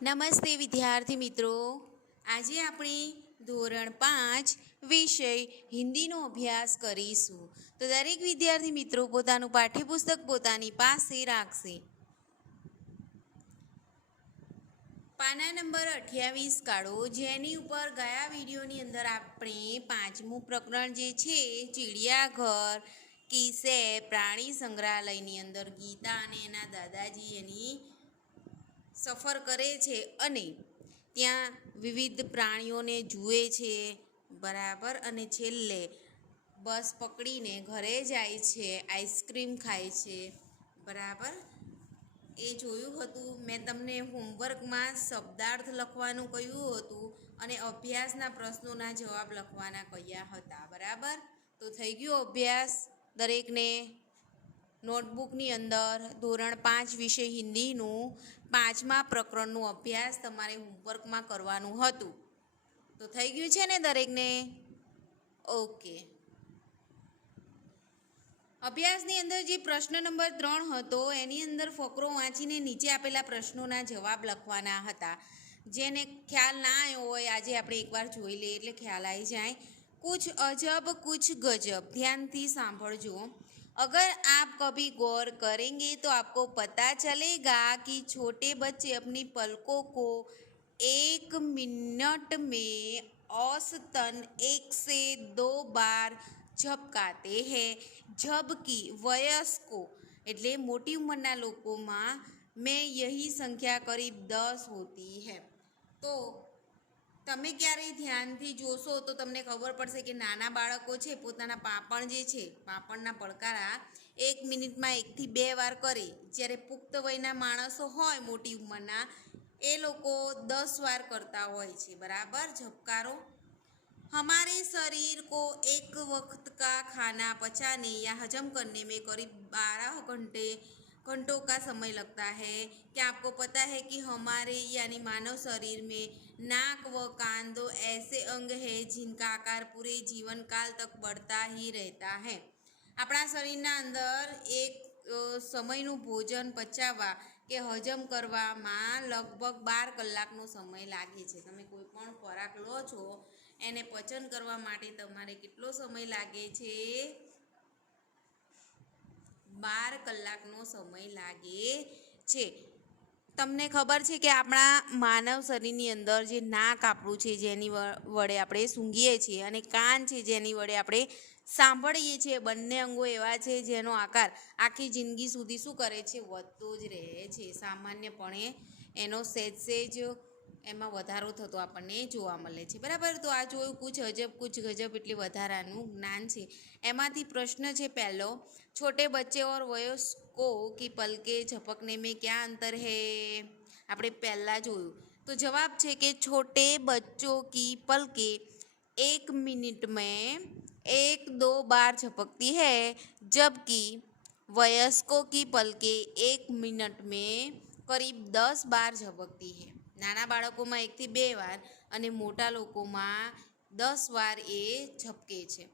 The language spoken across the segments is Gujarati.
નમસ્તે વિદ્યાર્થી મિત્રો, આજે આપણે ધોરણ 5 વિષય હિન્દીનો અભ્યાસ કરીશું. તો દરેક વિદ્યાર્થી મિત્રો પોતાનું પાઠ્યપુસ્તક પોતાની પાસે રાખશે. પાના નંબર 28 કાઢો, જેની ઉપર ગયા વિડીયોની અંદર આપણે પાંચમું પ્રકરણ જે છે ચિડિયાઘર કિસે પ્રાણી સંગ્રહાલયની અંદર ગીતા અને એના દાદાજી એની સફર કરે છે અને ત્યાં વિવિધ પ્રાણીઓને જુએ છે, બરાબર. અને છેલ્લે બસ પકડીને ઘરે જાય છે, આઈસ્ક્રીમ ખાય છે, બરાબર. એ જોયું હતું. મેં તમને હોમવર્કમાં શબ્દાર્થ લખવાનું કહ્યું હતું અને અભ્યાસના પ્રશ્નોના જવાબ લખવાના કહ્યા હતા, બરાબર. તો થઈ ગયો અભ્યાસ દરેકને. નોટબુકની અંદર ધોરણ 5 વિષય હિન્દીનું 5મા પ્રકરણનું અભ્યાસ તમારે હોમવર્કમાં કરવાનું હતું. તો થઈ ગયું છે ને દરેકને? ઓકે. અભ્યાસની અંદર જે પ્રશ્ન નંબર 3 હતો એની અંદર ફકરો વાંચીને નીચે આપેલા પ્રશ્નોના જવાબ લખવાના હતા. જેને ખ્યાલ ના આવ્યો હોય આજે આપણે એકવાર જોઈ લઈએ એટલે ખ્યાલ આવી જાય. કુછ અજબ કુછ ગજબ, ધ્યાનથી સાંભળજો. अगर आप कभी गौर करेंगे तो आपको पता चलेगा कि छोटे बच्चे अपनी पलकों को 1 मिनट में औसतन 1 से 2 बार झपकाते हैं, जबकि वयस्कों એટલે મોટી ઉંમરના લોકોમાં में यही संख्या करीब 10 होती है. तो તમે ક્યારેય ધ્યાનથી જોશો તો તમને ખબર પડશે કે નાના બાળકો છે પોતાના પાપણ જે છે, પાપણના પડકારા 1 મિનિટમાં 1 થી 2 વાર કરે, જ્યારે પુખ્ત વયના માણસો હોય મોટી ઉંમરના એ લોકો 10 વાર करता હોય છે, બરાબર, झपकारो. हमारे शरीर को एक वक्त का खाना पचाने या हजम करने में करीब 12 घंटों का समय लगता है. क्या आपको पता है कि हमारे यानी मानव शरीर में नाक व कान दो ऐसे अंग हैं जिनका आकार पूरे जीवन काल तक बढ़ता ही रहता है. આપણા શરીરના અંદર એક સમયનું ભોજન પચાવવા કે હજમ કરવામાં લગભગ 12 કલાકનો સમય લાગે છે. તમે કોઈ પણ ખોરાક લો છો એને પચન કરવા માટે તમારે કેટલો સમય લાગે છે? 12 કલાકનો સમય લાગે છે. તમને ખબર છે કે આપણા માનવ શરીરની અંદર જે નાક આપણું છે જેની વડે આપણે સૂંઘીએ છીએ અને કાન છે જેની વડે આપણે સાંભળીએ છીએ, બંને અંગો એવા છે જેનો આકાર આખી જિંદગી સુધી શું કરે છે? વધતો જ રહે છે. સામાન્યપણે એનો સહેજ એમાં વધારો થતો આપણને જોવા મળે છે, બરાબર. તો આ જોયું કુછ અજબ કુછ ગજબ એટલે વધારાનું જ્ઞાન છે. એમાંથી પ્રશ્ન છે પહેલો, छोटे बच्चे और वयस्कों की पलके झपकने में क्या अंतर है? આપણે પહેલાં જોયું તો જવાબ છે કે छोटे बच्चों की पलके 1 मिनट में 1-2 बार झपकती है, जबकि वयस्कों की पलके 1 मिनट में करीब 10 बार झपकती है. નાના બાળકોમાં 1 થી 2 વાર અને મોટા લોકોમાં 10 વાર એ झपके છે.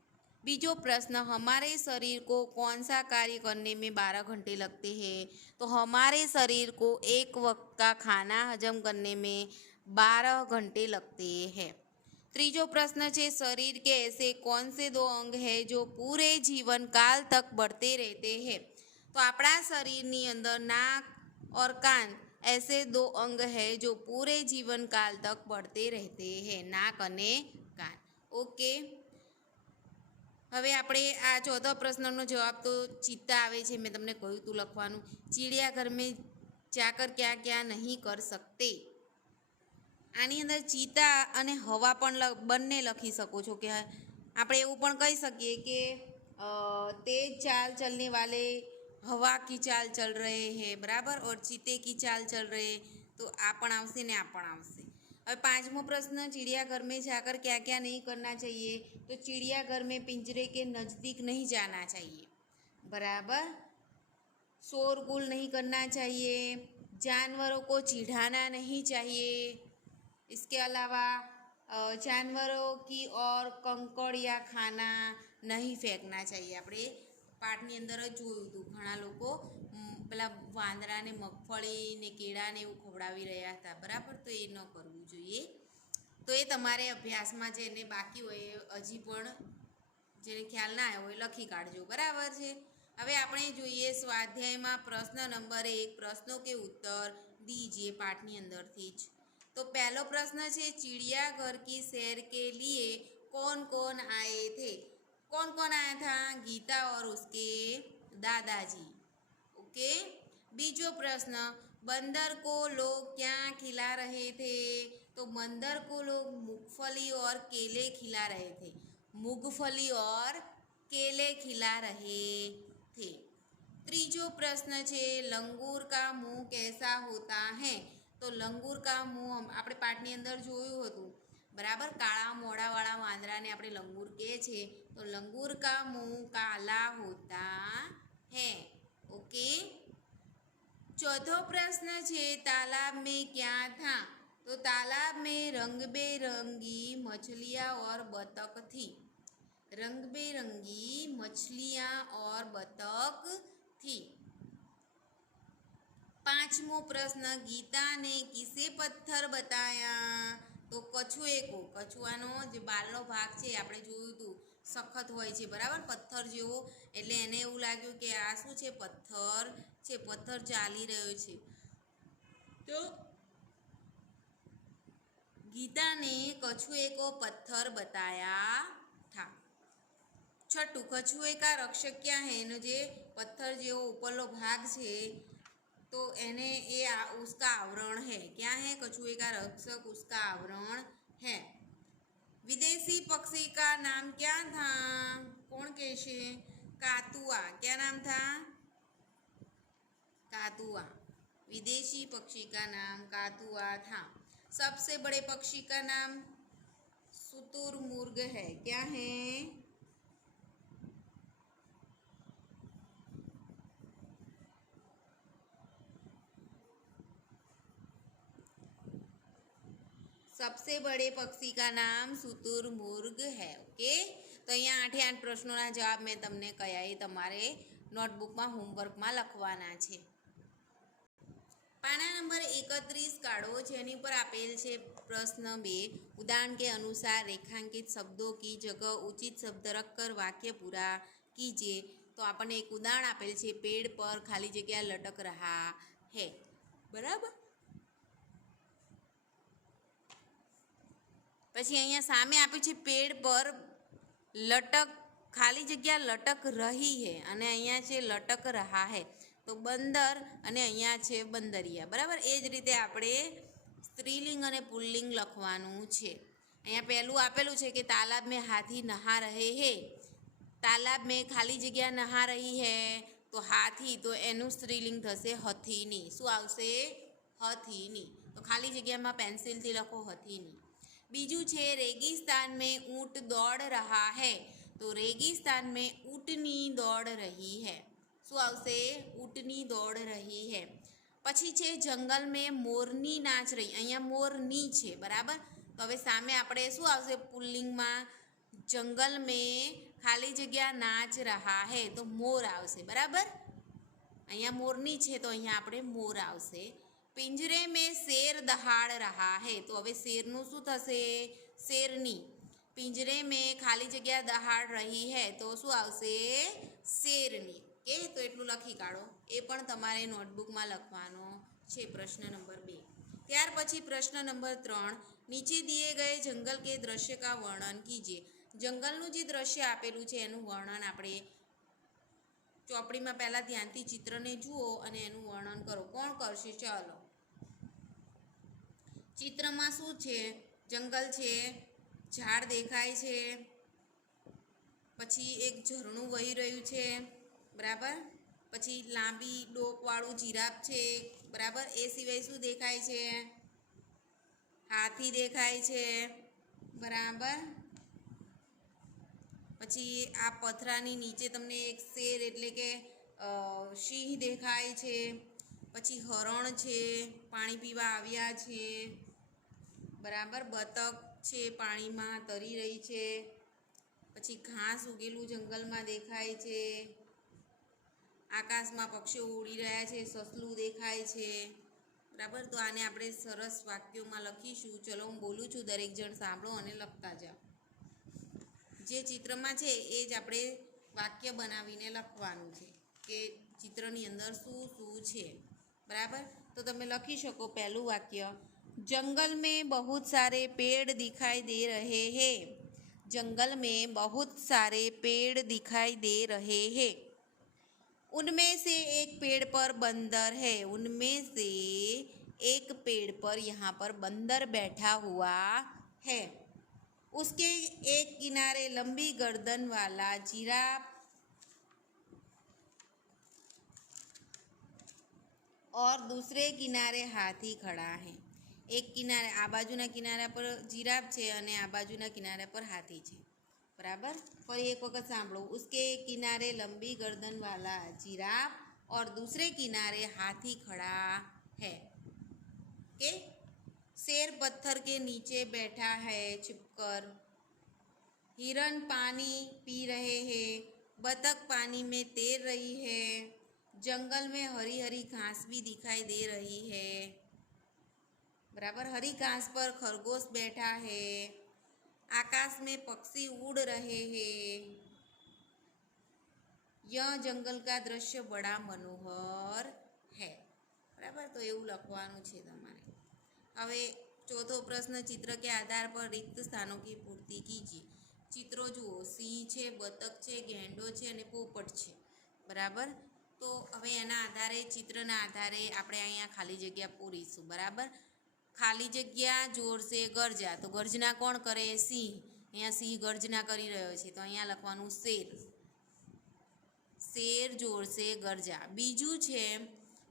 बीजो प्रश्न, हमारे शरीर को कौन सा कार्य करने में 12 घंटे लगते हैं? तो हमारे शरीर को एक वक्त का खाना हजम करने में 12 घंटे लगते हैं. तीजो प्रश्न है, शरीर के ऐसे कौन से 2 अंग हैं जो पूरे जीवन काल तक बढ़ते रहते हैं? तो अपना शरीरनी अंदर नाक और कान ऐसे 2 अंग हैं जो पूरे जीवन काल तक बढ़ते रहते हैं, नाक અને કાન. ઓકે. હવે આપણે આ ચોથો પ્રશ્નનો જવાબ તો ચિત્તા આવે છે, મેં તમને કહ્યું તું લખવાનું. ચિડિયાઘર મેં જાકર ક્યાં ક્યાં નહીં કર सकते. આની અંદર ચિત્તા અને હવા પણ બંને લખી શકો છો કે આપણે એવું પણ કહી શકીએ કે તેજ ચાલ ચલને વાલે હવા કી ચાલ ચલ રહે હે, બરાબર, ઓર ચિત્તે કી ચાલ ચલ રહે. તો આ પણ આવશે ને આ પણ આવશે. अब 5मो प्रश्न, चिड़ियाघर में जाकर क्या क्या नहीं करना चाहिए? तो चिड़ियाघर में पिंजरे के नज़दीक नहीं जाना चाहिए, बराबर. शोरगुल नहीं करना चाहिए, जानवरों को चिढ़ाना नहीं चाहिए. इसके अलावा जानवरों की और कंकड़ या खाना नहीं फेंकना चाहिए. આપણે પાઠની અંદર જ જોયું હતું ઘણા લોકો પેલા વાંદરાને મગફળી ને કેળા ને એવું ખવડાવી રહ્યા હતા, બરાબર? તો એ ન કરવું જોઈએ. તો એ તમારે અભ્યાસમાં જેને બાકી હોય હજી પણ જેને ખ્યાલ ના આવ્યો હોય લખી કાઢજો, બરાબર છે? હવે આપણે જોઈએ સ્વાધ્યાયમાં પ્રશ્ન નંબર 1, પ્રશ્નો કે ઉત્તર દીजिए પાઠની અંદરથી જ. તો પહેલો પ્રશ્ન છે, चिड़ियाघर की सैर के लिए कौन कौन आए थे? कौन कौन आया था? गीता और उसके दादाजी. ओके. बीजो प्रश्न, बंदर को लोग क्या खिला रहे थे? तो बंदर को लोग मूंगफली और केले खिला रहे थे. मूंगफली और केले खिला रहे थे. ત્રીજો પ્રશ્ન છે, લંગૂર કા મુંહ कैसा होता है? તો લંગૂર કા મુંહ આપણે પાઠની અંદર જોયું હતું, બરાબર? કાળા મોઢાવાળા વાંદરાને આપણે લંગૂર કહે છે. તો લંગૂર કા મુંહ કાલા હોતા है. ओके. चौथो प्रश्न છે, तालाब में क्या था? तो तालाब में रंग बेरंगी मछलियाँ और बतख थी. रंग बेरंगी मछलियाँ और बतख थी. पांचमो प्रश्न, गीता ने किसे पत्थर बताया? तो कछुए को. कछुआनो જે બાલનો ભાગ છે આપણે જોયું હતું, સખત હોય છે, બરાબર? પથ્થર જેવો, એટલે એને એવું લાગ્યું કે આ શું છે? પથ્થર છે, પથ્થર ચાલી રહ્યો છે. તો गीता ने कछुए को पत्थर बताया था. छठू, कछुए का रक्षक क्या है? एनो जे पत्थर जो ऊपरलो भाग છે तो एने ये उसका आवरण है. क्या है? कछुए का रक्षक उसका आवरण है. विदेशी पक्षी का नाम क्या था? कौन कैसे? कातुआ. क्या नाम था? कातुआ. विदेशी पक्षी का नाम कातुआ था. सबसे बड़े पक्षी का नाम शुतुरमुर्ग है. क्या है? सबसे बड़े पक्षी का नाम शुतुरमुर्ग है. ओके. तो अहींया 8 प्रश्नों जवाब मैं तमने कह्या ए तमारे नोटबुक में होमवर्क में लखवाना छे. पाना नंबर 31 काढ़ो, जेनी पर आपेल छे प्रश्न 2, उदाहरण के अनुसार रेखांकित शब्दों की जगह उचित शब्द रखकर वाक्य पूरा कीजिए. तो आपने एक उदाहरण आपेल छे, पेड़ पर खाली जगह लटक रहा है, बराबर? પછી અહીંયા સામે આપ્યું છે પેડ પર લટક, ખાલી જગ્યા લટક રહી હે, અને અહીંયા છે લટક રહા હે. તો બંદર અને અહીંયા છે બંદરિયા, બરાબર? એ જ રીતે આપણે સ્ત્રીલિંગ અને પુલ્લિંગ લખવાનું છે. અહીંયા પહેલું આપેલું છે કે તાલાબ में हाथी नहा रहे है. तालाब में खाली जग्या नहा रही है, तो हाथी, तो एનું સ્ત્રીલિંગ થશે હથીની. શું આવશે? હથીની. તો ખાલી જગ્યામાં પેન્સિલથી લખો હથીની. बीजू छे, रेगिस्तान में ऊँट दौड़ रहा है. तो रेगिस्तान में ऊँटनी दौड़ रही है. શું આવશે? ऊँटनी दौड़ रही है. પછી છે જંગલ में मोरनी नाच रही. અહીંયા મોરની છે, બરાબર? તો હવે સામે આપણે શું આવશે પુલ્લિંગમાં? જંગલ में ખાલી જગ્યા नाच रहा है, તો મોર આવશે, બરાબર? અહીંયા મોરની છે તો અહીંયા આપણે મોર આવશે. पिंजरे में शेर दहाड़ रहा है. तो હવે શેરનું શું થશે? શેરની. पिंजरे में खाली जगह दहाड़ रही है, तो શું આવશે? શેરની. કે તો એટલું લખી કાઢો. એ પણ તમારે નોટબુકમાં લખવાનો છે. પ્રશ્ન નંબર 2. ત્યાર પછી પ્રશ્ન નંબર 3, નીચે दिए गए जंगल के दृश्य का वर्णन कीजिए. જંગલનું જે દ્રશ્ય આપેલું છે એનું વર્ણન આપણે ચોપડીમાં પહેલાં ધ્યાનથી ચિત્રને જુઓ અને એનું વર્ણન કરો. કોણ કરશે? ચાલો. ચિત્રમાં શું છે? જંગલ છે, ઝાડ દેખાય છે, પછી એક ઝરણું વહી રહ્યું છે, બરાબર? પછી લાંબી ડોકવાળું જીરાફ છે, બરાબર? એ સિવાય શું દેખાય છે? હાથી દેખાય છે, બરાબર? પછી આ પથરાની નીચે તમને એક શેર એટલે કે સિંહ દેખાય છે. પછી હરણ છે, પાણી પીવા આવ્યા છે, બરાબર? બતક છે, પાણીમાં તરી રહી છે. પછી ઘાસ ઉગેલું જંગલમાં દેખાય છે. આકાશમાં પક્ષીઓ ઉડી રહ્યા છે, સસલું દેખાય છે, બરાબર. તો આને આપણે સરસ વાક્યોમાં લખીશું. ચલો હું બોલું છું, દરેક જણ સાંભળો અને લખતા જાઓ. જે ચિત્રમાં છે એ જ આપણે વાક્ય બનાવીને લખવાનું છે કે ચિત્રની અંદર શું શું છે, બરાબર. તો તમે લખી શકો પહેલું વાક્ય, जंगल में बहुत सारे पेड़ दिखाई दे रहे हैं. जंगल में बहुत सारे पेड़ दिखाई दे रहे हैं. उनमें से एक पेड़ पर बंदर है. उनमें से एक पेड़ पर यहाँ पर बंदर बैठा हुआ है. उसके एक किनारे लंबी गर्दन वाला जिराफ और दूसरे किनारे हाथी खड़ा है. एक किनारे आ बाजूना किनारा पर जिराफ है અને આ બાજુના કિનારા પર હાથી છે, બરાબર. ફરી એક વખત સાંભળો. उसके किनारे लंबी गर्दन वाला जिराफ और दूसरे किनारे हाथी खड़ा है. के शेर पत्थर के नीचे बैठा है छिपकर. हिरन पानी पी रहे हैं. बतख पानी में तैर रही है. जंगल में हरी हरी घास भी दिखाई दे रही है, बराबर. हरी घास पर खरगोश बैठा है. आकाश में पक्षी उड़ रहे हैं. यह जंगल का दृश्य बड़ा मनोहर है, बराबर. तो એવું લખવાનું છે તમારે. હવે ચોથો પ્રશ્ન, चित्र के आधार पर रिक्त स्थानों की पूर्ति कीजिए. ચિત્રો જુઓ, સિંહ છે, બતક છે, ગેંડો છે અને પોપટ છે, બરાબર. તો હવે એના આધારે, ચિત્રના આધારે આપણે અહીંયા ખાલી જગ્યા પૂરીશું, બરાબર. ખાલી જગ્યા જોરશે ગર્જા. તો ગર્જના કોણ કરે? સિંહ. અહીંયા સિંહ ગર્જના કરી રહ્યો છે, તો અહીંયા લખવાનું શેર. શેર જોરશે ગર્જા. બીજું છે,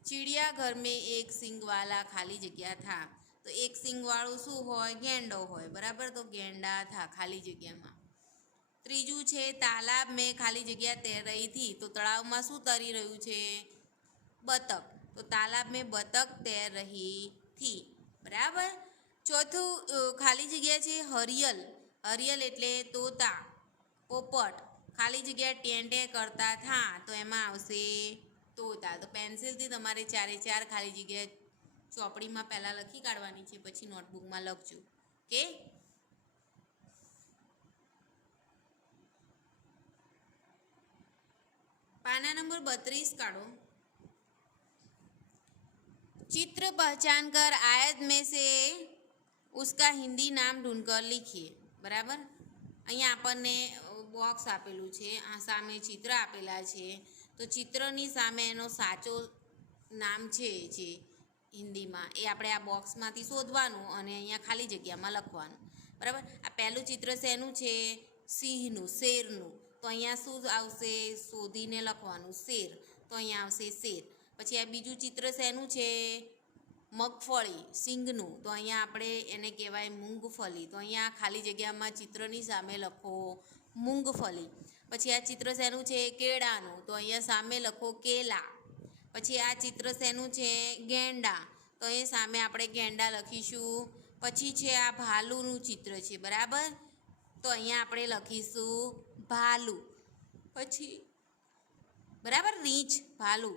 ચિડિયાઘર મેં એક સિંગવાલા ખાલી જગ્યા થા. તો એક સિંગવાળું શું હોય? ગેંડો હોય, બરાબર. તો ગેંડા થા ખાલી જગ્યામાં. ત્રીજું છે, તાલાબ મેં ખાલી જગ્યા તैर रही थी. તો તળાવમાં શું તરી રહ્યું છે? બતક. તો તાલાબ મેં બતક તैर रही थी, બરાબર. ચોથું ખાલી જગ્યા છે હરિયલ. હરિયલ એટલે તોતા. પોપટ ખાલી જગ્યા ટેંટે કરતા થા. તો એમાં આવશે તોતા. તો પેન્સિલથી તમારે ચારે ચાર ખાલી જગ્યા ચોપડીમાં પહેલાં લખી કાઢવાની છે, પછી નોટબુકમાં લખજો. ઓકે. पाना नंबर 32 काढ़ो. चित्र पहचान कर आयत में से उसका हिंदी नाम ढूंढकर लिखिए, बराबर. અહીંયા આપણને બોક્સ આપેલું છે, આ સામે ચિત્ર આપેલા છે. તો ચિત્રની સામે એનો સાચો નામ છે જે હિન્દીમાં, એ આપણે આ બોક્સમાંથી શોધવાનું અને અહીંયા ખાલી જગ્યામાં લખવાનું, બરાબર. આ પહેલું ચિત્ર શેનું છે? સિંહનું, શેરનું. તો અહીંયા શું આવશે? શોધીને લખવાનું શેર. તો અહીંયા આવશે શેર. પછી આ બીજું ચિત્ર શેનું છે? મગફળી, સિંગનું. તો અહીંયા આપણે એને કહેવાય મૂંગફલી. તો અહીંયા ખાલી જગ્યામાં ચિત્રની સામે લખો મૂંગફલી. પછી આ ચિત્ર શેનું છે? કેળાનું. તો અહીંયા સામે લખો કેલા. પછી આ ચિત્ર શેનું છે? ગેંડા. તો અહીં સામે આપણે ગેંડા લખીશું. પછી છે આ ભાલુનું ચિત્ર છે, બરાબર. તો અહીંયા આપણે લખીશું ભાલુ. પછી બરાબર, રીંછ, ભાલુ.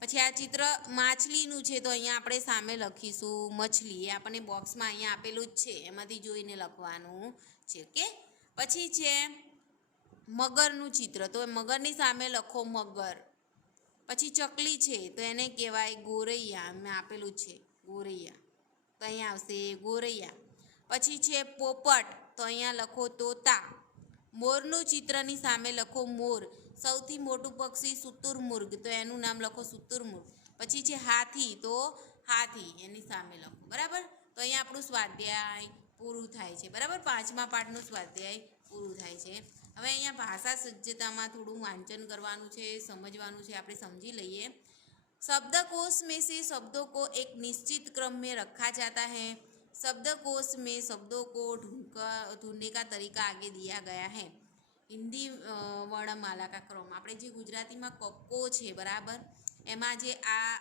પછી આ ચિત્ર માછલીનું છે, તો અહીંયા આપણે સામે લખીશું મછલી. એ આપણને બોક્સમાં અહીંયા આપેલું જ છે, એમાંથી જોઈને લખવાનું છે, ઓકે. પછી છે મગરનું ચિત્ર. તો મગરની સામે લખો મગર. પછી ચકલી છે, તો એને કહેવાય ગોરૈયા. મેં આપેલું છે ગોરૈયા. તો અહીંયા આવશે ગોરૈયા. પછી છે પોપટ. તો અહીંયા લખો તોતા. મોરનું ચિત્રની સામે લખો મોર. સૌથી મોટું પક્ષી શુતુરમુર્ગ. તો એનું નામ લખો શુતુરમુર્ગ. પછી છે હાથી. તો હાથી એની સામે લખો, બરાબર. તો અહીંયા આપણું સ્વાધ્યાય પૂરું થાય છે, બરાબર. 5મા પાઠનું સ્વાધ્યાય પૂરું થાય છે. હવે અહીંયા ભાષા સજ્જતામાં થોડું વાંચન કરવાનું છે, સમજવાનું છે. આપણે સમજી લઈએ. शब्दकोश में से शब्दों को एक निश्चित क्रम में रखा जाता है. शब्दकोश में शब्दों को ढूंढने का तरीका आगे दिया गया है. हिंदी वर्णमाला का क्रम આપણે જે ગુજરાતીમાં કક્કો છે, બરાબર. એમાં જે આ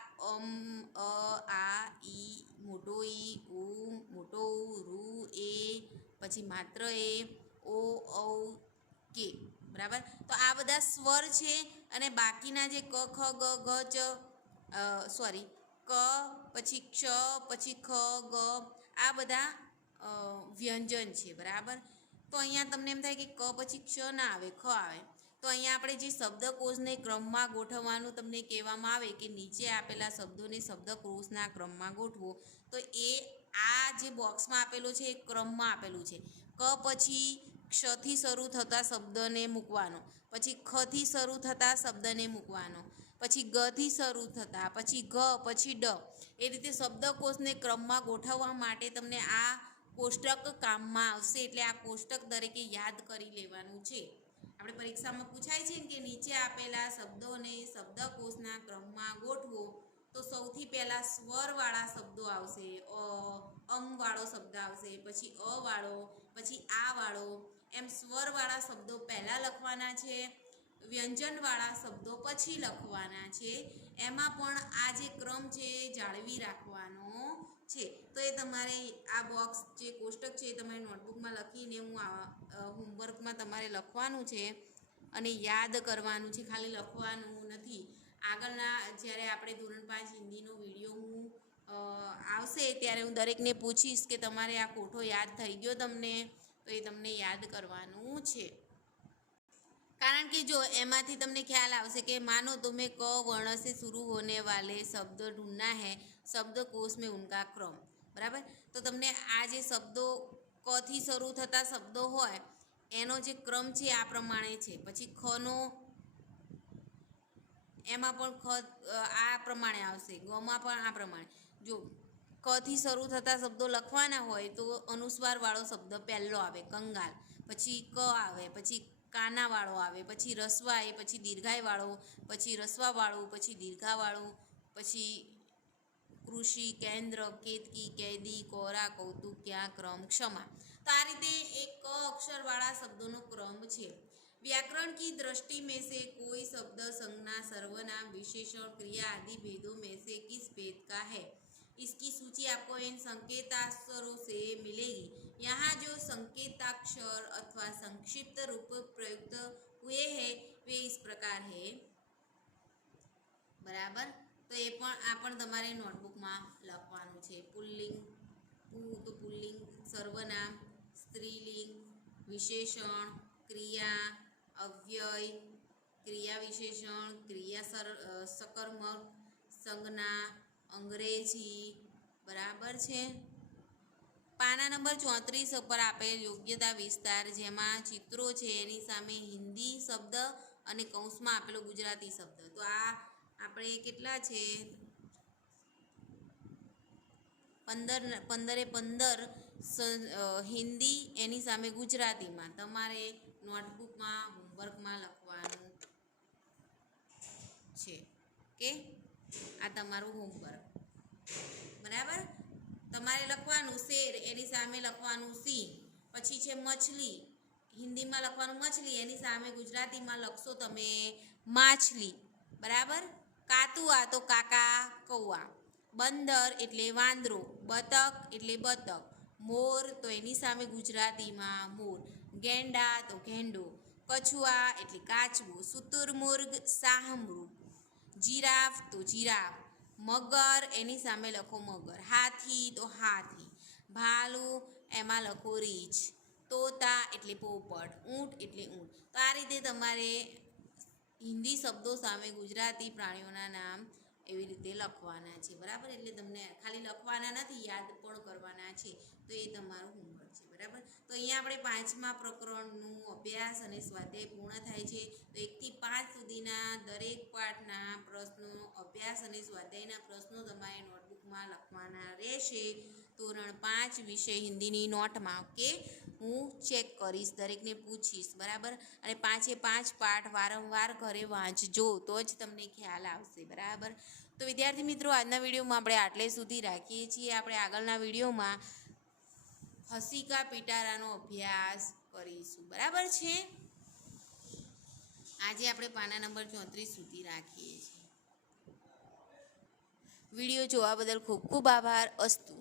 આ ઈ, મોટો ઈ, ઉ, મોટો ઉ, રૂ, એ, પછી માત્ર એ, ઓ, ઔ, કે, બરાબર. તો આ બધા સ્વર છે અને બાકીના જે ક ખ ગ ઘ ચ સોરી ક પછી ક્ષ પછી ખ ગ આ બધા વ્યંજન છે બરાબર. તો અહીંયા તમને એમ થાય કે ક પછી ક્ષ ના આવે ખ આવે, તો અહીંયા આપણે જે શબ્દકોશને ક્રમમાં ગોઠવવાનું તમને કહેવામાં આવે કે નીચે આપેલા શબ્દોને શબ્દકોશના ક્રમમાં ગોઠવો, તો એ આ જે બોક્સમાં આપેલું છે એ ક્રમમાં આપેલું છે. ક પછી ક્ષથી શરૂ થતા શબ્દને મૂકવાનો, પછી ખથી શરૂ થતા શબ્દને મૂકવાનો, પછી ગથી શરૂ થતા, પછી ઘ, પછી ડ, એ રીતે શબ્દકોશને ક્રમમાં ગોઠવવા માટે તમને આ કોષ્ટક કામમાં આવશે. એટલે આ કોષ્ટક દરેકે યાદ કરી લેવાનું છે. આપણે પરીક્ષામાં પૂછાય છે કે નીચે આપેલા શબ્દોને શબ્દકોશના ક્રમમાં ગોઠવો, તો સૌથી પહેલાં સ્વરવાળા શબ્દો આવશે. અંગવાળો શબ્દ આવશે, પછી અ વાળો, પછી આ વાળો, એમ સ્વરવાળા શબ્દો પહેલાં લખવાના છે, વ્યંજનવાળા શબ્દો પછી લખવાના છે. એમાં પણ આ જે ક્રમ છે એ જાળવી રાખવાનો છે. તો એ તમારે આ બોક્સ જે કોષ્ટક છે એ તમારી નોટબુકમાં લખીને હોમવર્કમાં તમારે લખવાનું છે અને યાદ કરવાનું છે, ખાલી લખવાનું નથી. આગળના જ્યારે આપણે ધોરણ 5 હિન્દીનો વિડીયો હું આવશે ત્યારે હું દરેકને પૂછીશ કે તમારે આ કોઠો યાદ થઈ ગયો તમને, તો એ તમને યાદ કરવાનું છે. कारण कि जो एमाथी तमने ख्याल आवशे कि मानो तुम्हें क वर्ण से शुरू होने वाले शब्द ढूंढना है शब्दकोश में उनका क्रम, बराबर. तो तमने आ जे शब्दों क थी शुरू थता शब्दों होय एनो जे क्रम छे आ प्रमाणे छे, पछी ख नो एमां पण ख आ प्रमाणे आवशे, ग मां पण आ प्रमाणे. जो क थी शुरू थता शब्दों लखवाना होय तो अनुस्वार वाळो शब्द पहेलो आवे कंगाल, पछी क आवे, पछी कानावाळो आवे, पछी रसवाई, पछी दीर्घायवाळो, पछी रसवावाळो, पछी दीर्घावाळो, पछी कृषि, केन्द्र, केतकी, कैदी, कोरा, कौतुक, क्या, क्रम, क्षमा. तो आ रीते एक क अक्षरवाळा शब्दों क्रम है. व्याकरण की दृष्टि में से कोई शब्द संज्ञा, सर्वनाम, विशेषण, क्रिया आदि भेदों में से किस भेद का है? इसकी सूची आपको इन संकेताक्षरों से मिलेगी. यहाँ जो संकेताक्षर अथवा संक्षिप्त रूप प्रयुक्त हुए हैं वे इस प्रकार है, बराबर. तो ये पण तमारे नोटबुक में लखवानुं छे. पुल्लिंग पु तो पुल्लिंग, सर्वनाम, स्त्रीलिंग, विशेषण, क्रिया, अव्यय, क्रिया विशेषण, क्रिया सकर्मक, संज्ञा, अंग्रेजी, बराबर है. पाना नंबर 34 पर आपेल योग्यता विस्तार जेमां चित्रों है एनी सामे हिंदी शब्द अने कौंसमां आपेलो गुजराती शब्द. तो आ आपणे केटला छे 15 हिंदी एनी सामे गुजराती में तमारे नोटबुक में होमवर्क में लखवानुं छे के आ तमारुं होमवर्क, बराबर. तमारे लखवानुं शेर एनी सामे लखवानुं सिंह, पछी छे मछली, हिंदी में लखवानुं मछली एनी सामे गुजराती में लखशो तमे माछली, बराबर. कातुआ तो काका कौआ, बंदर एटले वांदरो, बतक एटले बतक, मोर तो एनी सामे गुजराती में मोर, गेंडा तो गेंडो, कछुआ एटले काचबो, शुतुरमुर्ग शाहमृग, जीराफ तो जीराफ, मगर एनी सामे लखो मगर, हाथी तो हाथी, भालू एमां लखो रीछ, तोता एटले पोपट, ऊंट एटले ऊंट. तो आ रीते तमारे हिंदी शब्दों सामे गुजराती प्राणीओना नाम एवी रीते लखवाना छे, बराबर. एटले तमने खाली लखवाना नथी, याद पण करवाना छे. तो ए तमारुं होमवर्क छे, बराबर. तो अहींया आपणे 5मा प्रकरणनुं अभ्यास अने स्वाध्याय पूर्ण थाय छे. तो 1 થી 5 सुधीना दरेक पाठना प्रश्नों अभ्यास अने स्वाध्यायना प्रश्नों तमारे नोटबुकमां लखवाना रहेशे. ધોરણ 5 વિષય હિન્દીની નોટમાં ઓકે હું ચેક કરીશ, દરેકને પૂછીશ, બરાબર. અને 5 પાઠ વારંવાર ઘરે વાંચજો તો જ તમને ખ્યાલ આવશે, બરાબર. તો વિદ્યાર્થી મિત્રો આજના વિડીયોમાં આપણે આટલે સુધી રાખીએ છીએ. આપણે આગળના વિડીયોમાં હસીકા પિટારાનો અભ્યાસ કરીશું, બરાબર છે. આજે આપણે પાના નંબર 34 સુધી રાખીએ છીએ. વિડીયો જોવા બદલ ખૂબ ખૂબ આભાર. અસ્તુ.